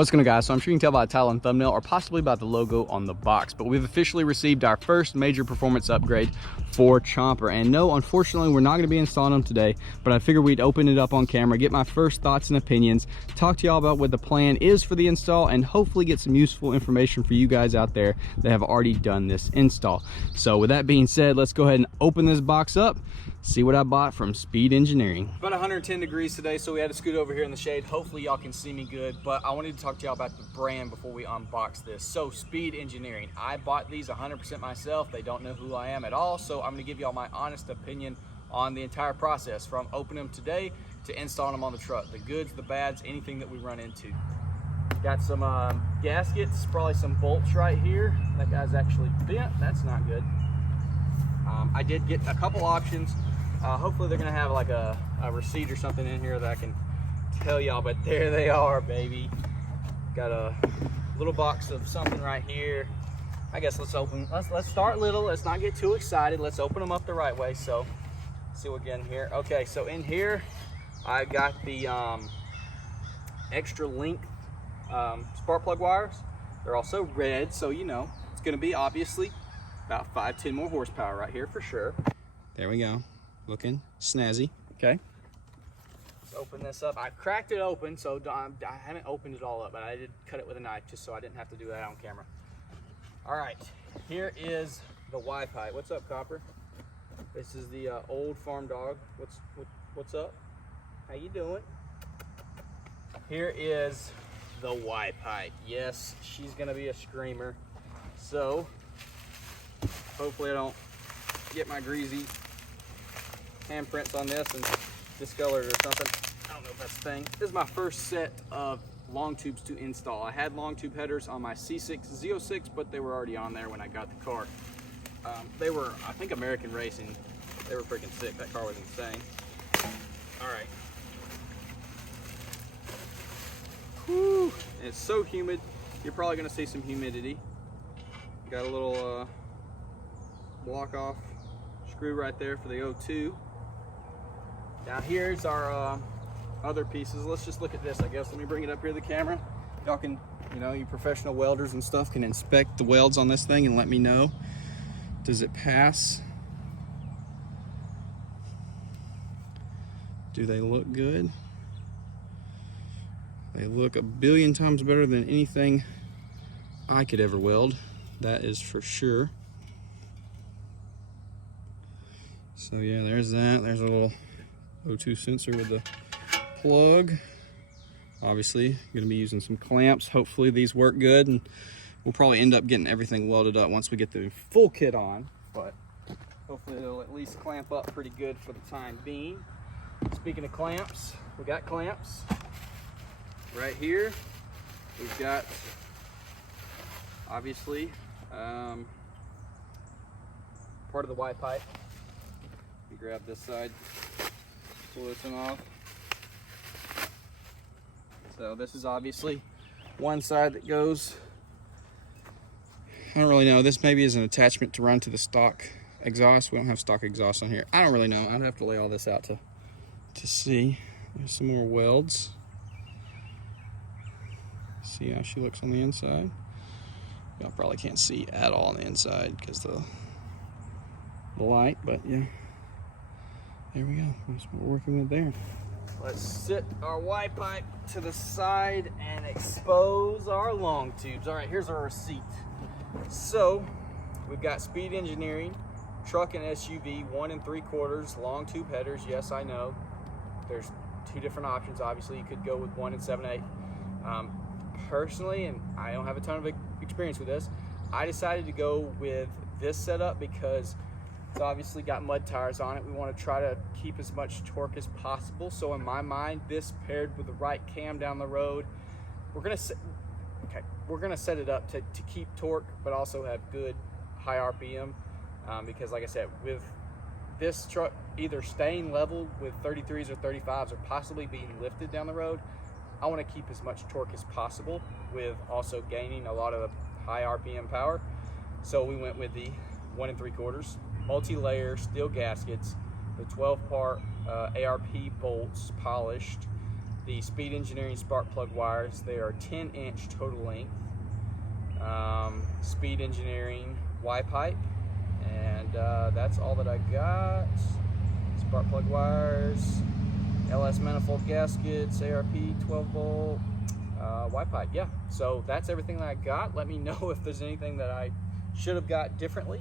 What's going on, guys? So I'm sure you can tell by the title and thumbnail, or possibly by the logo on the box, but we've officially received our first major performance upgrade for Chomper. And no, unfortunately, we're not going to be installing them today, but I figured we'd open it up on camera, get my first thoughts and opinions, talk to y'all about what the plan is for the install, and hopefully get some useful information for you guys out there that have already done this install. So with that being said, let's go ahead and open this box up, see what I bought from Speed Engineering. About 110 degrees today, so we had to scoot over here in the shade. Hopefully y'all can see me good, but I wanted to talk to y'all about the brand before we unbox this. So Speed Engineering, I bought these 100% myself. They don't know who I am at all, so I'm gonna give y'all my honest opinion on the entire process, from opening them today to installing them on the truck. The goods, the bads, anything that we run into. Got some gaskets, probably some bolts right here. That guy's actually bent, that's not good. I did get a couple options. Hopefully they're gonna have like a receipt or something in here that I can tell y'all, but there they are, baby. Got a little box of something right here. I guess let's start little, let's not get too excited. Let's open them up the right way. So see what we get in here. Okay, so in here I got the extra length spark plug wires. They're also red, so you know it's gonna be obviously about 5-10 more horsepower right here for sure. There we go, looking snazzy. Okay, let's open this up. I cracked it open, so I haven't opened it all up, but I did cut it with a knife just so I didn't have to do that on camera. All right, here is the Y pipe. What's up, Copper? This is the old farm dog. What's up? How you doing? Here is the Y pipe. Yes, she's gonna be a screamer. So hopefully I don't get my greasy handprints on this and discolor it or something. I don't know if that's a thing. This is my first set of long tubes to install. I had long tube headers on my C6 Z06, but they were already on there when I got the car. They were, I think, American Racing. They were freaking sick. That car was insane. All right. Whew. It's so humid. You're probably gonna see some humidity. Got a little block off screw right there for the O2. Now here's our other pieces. Let's just look at this, I guess. Let me bring it up here to the camera. Y'all can, you know, you professional welders and stuff can inspect the welds on this thing and let me know. Does it pass? Do they look good? They look a billion times better than anything I could ever weld. That is for sure. So yeah, there's that. There's a little O2 sensor with the plug. Obviously, going to be using some clamps. Hopefully these work good, and we'll probably end up getting everything welded up once we get the full kit on, but hopefully it'll at least clamp up pretty good for the time being. Speaking of clamps, we got clamps right here. We've got, obviously, part of the Y pipe. You grab this side, pull this one off. So this is obviously one side that goes, I don't really know, this maybe is an attachment to run to the stock exhaust. We don't have stock exhaust on here. I don't really know. I'd have to lay all this out to see. There's some more welds. See how she looks on the inside. Y'all probably can't see at all on the inside because the light, but yeah. There we go. That's what we're working with there. Let's sit our Y pipe to the side and expose our long tubes. All right, here's our receipt. So we've got Speed Engineering, truck and SUV, 1 3/4 long tube headers. Yes, I know. There's two different options. Obviously, you could go with 1 7/8. Personally, and I don't have a ton of experience with this, I decided to go with this setup because it's obviously got mud tires on it. We want to try to keep as much torque as possible. So in my mind, this paired with the right cam down the road, we're gonna set it up to keep torque, but also have good high RPM. Because like I said, with this truck either staying level with 33s or 35s or possibly being lifted down the road, I want to keep as much torque as possible with also gaining a lot of high RPM power. So we went with the 1 3/4 multi-layer steel gaskets, the 12-part ARP bolts polished, the Speed Engineering spark plug wires. They are 10-inch total length. Speed Engineering Y pipe, and that's all that I got. Spark plug wires, LS manifold gaskets, ARP 12 volt, Y pipe. Yeah, so that's everything that I got. Let me know if there's anything that I should have got differently.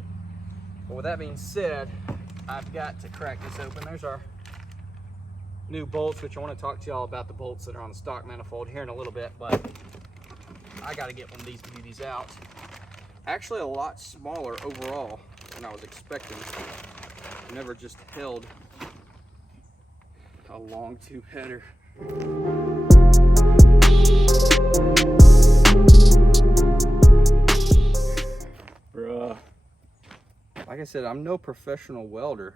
But with that being said, I've got to crack this open. There's our new bolts, which I want to talk to y'all about the bolts that are on the stock manifold here in a little bit, but I got to get one of these beauties out. Actually a lot smaller overall than I was expecting. I've never just held a long tube header. Bruh. Like I said, I'm no professional welder,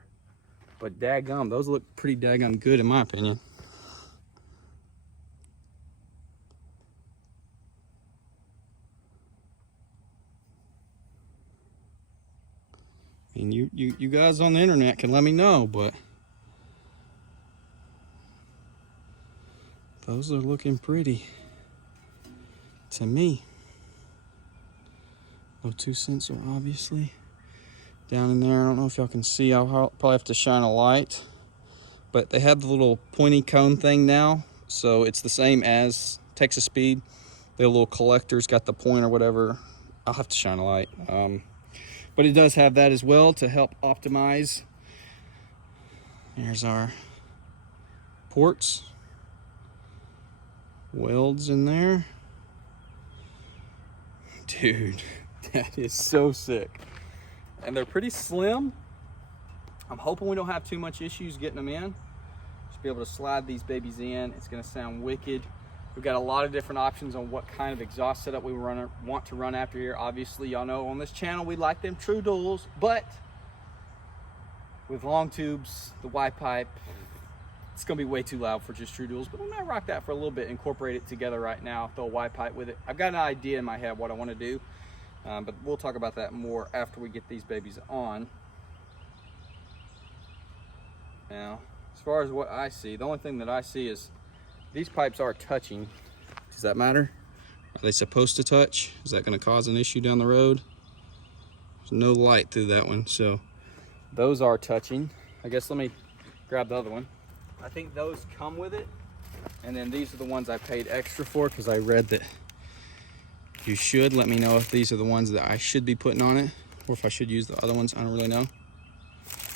but daggum, those look pretty daggum good in my opinion. And you guys on the internet can let me know, but those are looking pretty to me. No 2 sensor, obviously. Down in there, I don't know if y'all can see. I'll probably have to shine a light, but they have the little pointy cone thing now, so it's the same as Texas Speed. The little collector's got the point or whatever. I'll have to shine a light. But it does have that as well to help optimize. There's our ports. Welds in there. Dude, that is so sick. And they're pretty slim. I'm hoping we don't have too much issues getting them in. Just be able to slide these babies in. It's gonna sound wicked. We've got a lot of different options on what kind of exhaust setup we want to run after here. Obviously, y'all know on this channel we like them true duals, but with long tubes, the Y pipe, it's gonna be way too loud for just true duals. But I'm gonna rock that for a little bit, incorporate it together right now, throw a Y pipe with it. I've got an idea in my head what I want to do, but we'll talk about that more after we get these babies on. Now, as far as what I see, the only thing that I see is these pipes are touching. Does that matter? Are they supposed to touch? Is that going to cause an issue down the road? There's no light through that one, so those are touching. I guess let me grab the other one. I think those come with it, and then these are the ones I paid extra for because I read that you should. Let me know if these are the ones that I should be putting on it, or if I should use the other ones. I don't really know.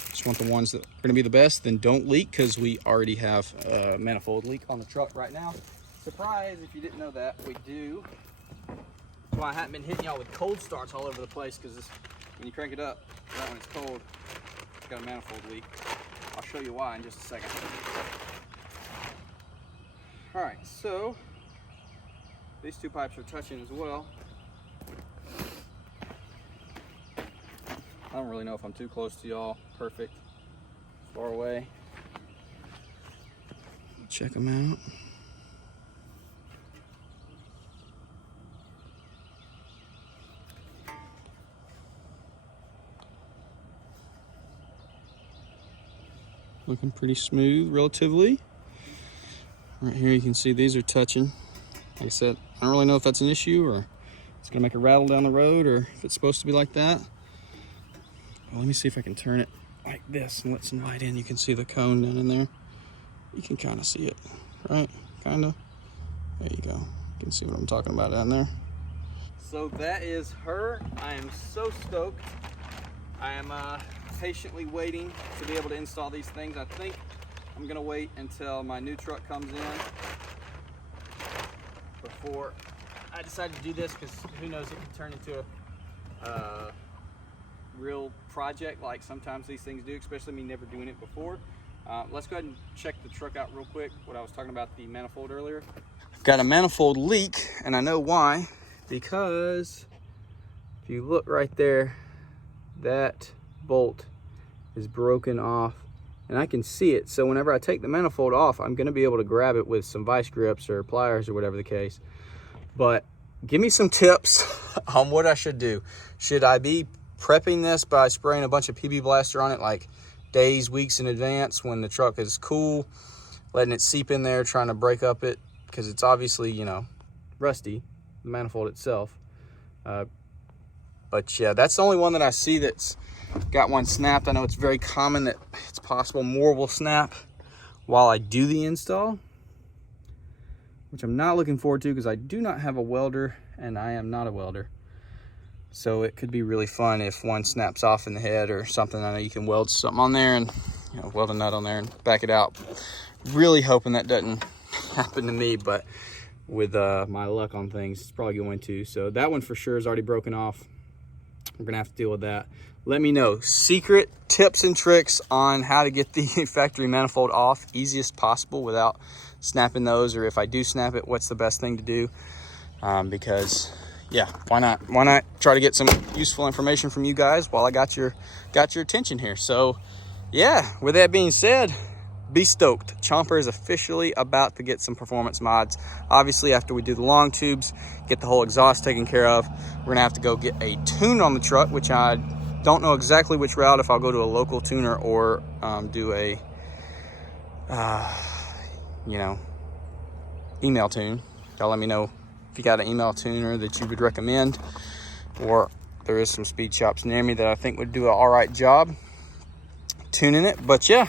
Just want the ones that are going to be the best, then don't leak, because we already have a manifold leak on the truck right now. Surprise, if you didn't know that, we do. That's why I haven't been hitting y'all with cold starts all over the place, because when you crank it up, right when it's cold, it's got a manifold leak. I'll show you why in just a second. All right, so these two pipes are touching as well. I don't really know if I'm too close to y'all. Perfect. Far away. Check them out. Looking pretty smooth, relatively. Right here you can see these are touching. Like I said, I don't really know if that's an issue or it's gonna make a rattle down the road or if it's supposed to be like that. Well, let me see if I can turn it like this and let some light in. You can see the cone down in there. You can kind of see it, right? Kind of. There you go. You can see what I'm talking about down there. So that is her. I am so stoked. I am patiently waiting to be able to install these things. I think I'm gonna wait until my new truck comes in before I decide to do this, because who knows, it could turn into a real project like sometimes these things do, especially me never doing it before. Let's go ahead and check the truck out real quick. What I was talking about, the manifold earlier. Got a manifold leak, and I know why. Because if you look right there, that bolt is broken off, and I can see it. So whenever I take the manifold off, I'm gonna be able to grab it with some vice grips or pliers or whatever the case. But give me some tips on what I should do. Should I be prepping this by spraying a bunch of PB Blaster on it like days, weeks in advance when the truck is cool? letting it seep in there, trying to break up it, because it's obviously, you know, rusty, the manifold itself. But yeah, that's the only one that I see that's got one snapped. I know it's very common that it's possible more will snap while I do the install, which I'm not looking forward to because I do not have a welder and I am not a welder. So it could be really fun if one snaps off in the head or something. I know you can weld something on there and, you know, weld a nut on there and back it out. Really hoping that doesn't happen to me, but with my luck on things, it's probably going to. So that one for sure is already broken off. We're gonna have to deal with that. Let me know secret tips and tricks on how to get the factory manifold off easiest possible without snapping those, or if I do snap it, what's the best thing to do? Because yeah, why not try to get some useful information from you guys while I got your attention here. So yeah, with that being said, be stoked. Chomper is officially about to get some performance mods. Obviously, after we do the long tubes, get the whole exhaust taken care of, we're gonna have to go get a tune on the truck, which I don't know exactly which route, if I'll go to a local tuner or do a you know, email tune. Y'all let me know if you got an email tuner that you would recommend, or there is some speed shops near me that I think would do an all right job tuning it. But yeah,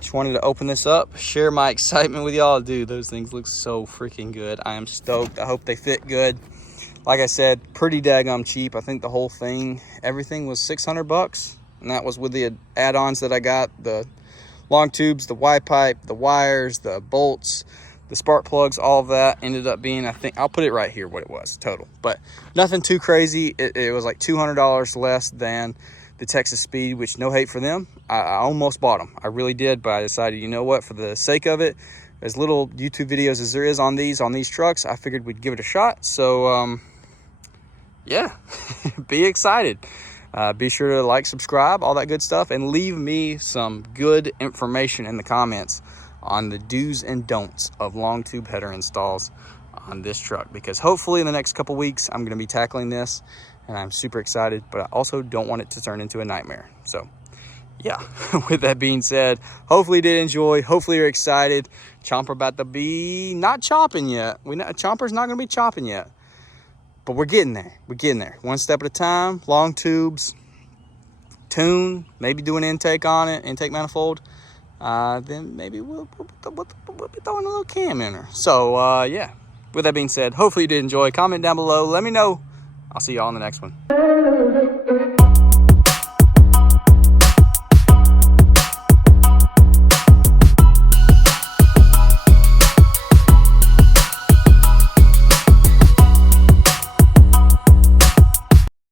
just wanted to open this up, share my excitement with y'all. Dude, those things look so freaking good. I am stoked. I hope they fit good. Like I said, pretty daggum cheap. I think the whole thing, everything was 600 bucks, and that was with the add-ons that I got, the long tubes, the Y pipe, the wires, the bolts, the spark plugs. All of that ended up being, I think I'll put it right here what it was total, but nothing too crazy. It was like $200 less than the Texas Speed, which no hate for them. I almost bought them, I really did, but I decided, you know what, for the sake of it, as little YouTube videos as there is on these trucks, I figured we'd give it a shot. So yeah, be excited. Be sure to like, subscribe, all that good stuff, and leave me some good information in the comments on the do's and don'ts of long tube header installs on this truck, because hopefully in the next couple weeks I'm going to be tackling this, and I'm super excited, but I also don't want it to turn into a nightmare. So yeah, with that being said, hopefully you did enjoy, hopefully you're excited. Chomper about to be not chopping yet. Chomper's not going to be chopping yet, but we're getting there. We're getting there, one step at a time. Long tubes, tune, maybe do an intake on it, intake manifold. Then maybe we'll be throwing a little cam in her. So yeah, with that being said, hopefully you did enjoy. Comment down below, let me know. I'll see y'all on the next one.